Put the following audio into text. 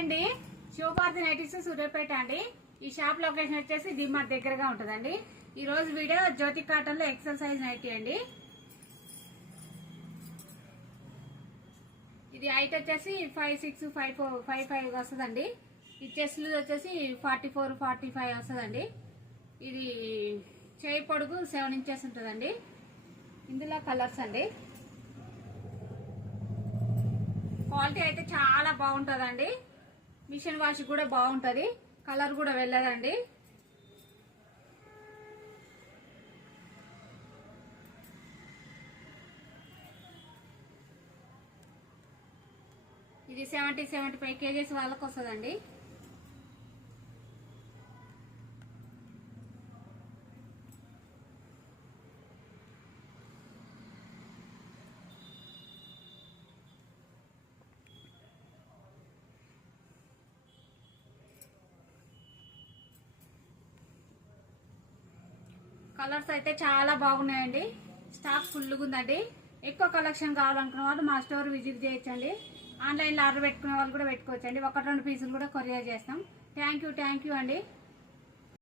అండి శివపార్తి నైటీస్ సూర్యాపేట అండి. ఈ షాప్ లొకేషన్ వచ్చేసి డిమార్ట్ దగ్గరగా ఉంటుందండి. ఈ రోజు వీడియో జ్యోతి కాటన్ లో ఎక్సెల్ సైజ్ నైటీ అండి. ఇది హైట్ వచ్చేసి 5'6", 5'5" వస్తుందండి. ఈ చెస్ట్ లూజ్ వచ్చేసి 44, 45 వస్తుందండి. ఇది చేయి పొడుగు 7 ఇంచెస్ ఉంటుందండి. ఇందులో కలర్స్ అండి. క్వాలిటీ అయితే చాలా బాగుంటుందండి. మిషన్ వాష్ కూడా బాగుంటది. కలర్ కూడా వెళ్ళదండి. ఇది 70-75 kgs వాళ్ళకి వస్తుందండి. కలర్స్ అయితే చాలా బాగున్నాయండి. స్టాక్ ఫుల్గా ఉందండి. ఎక్కువ కలెక్షన్ కావాలనుకున్న వాళ్ళు మా స్టోర్ విజిట్ చేయొచ్చండి. ఆన్లైన్లో ఆర్డర్ పెట్టుకునే వాళ్ళు కూడా పెట్టుకోవచ్చండి. 1-2 పీసులు కూడా కొరియర్ చేస్తాం. థ్యాంక్ యూ అండి.